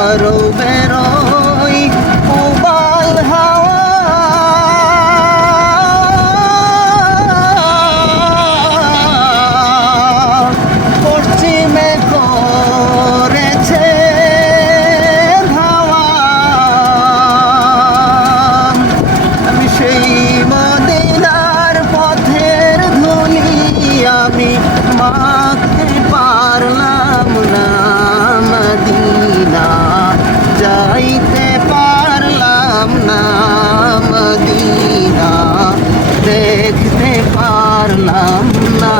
আরো বেরোই উবাল হাওয়া পশ্চিমে করেছে ধাওয়া আমি সেই মদিনার পথের ধুলি আমি মাখতে পারলাম না মদিনা যাইতে পারলাম না মদিনা দেখতে পারলাম না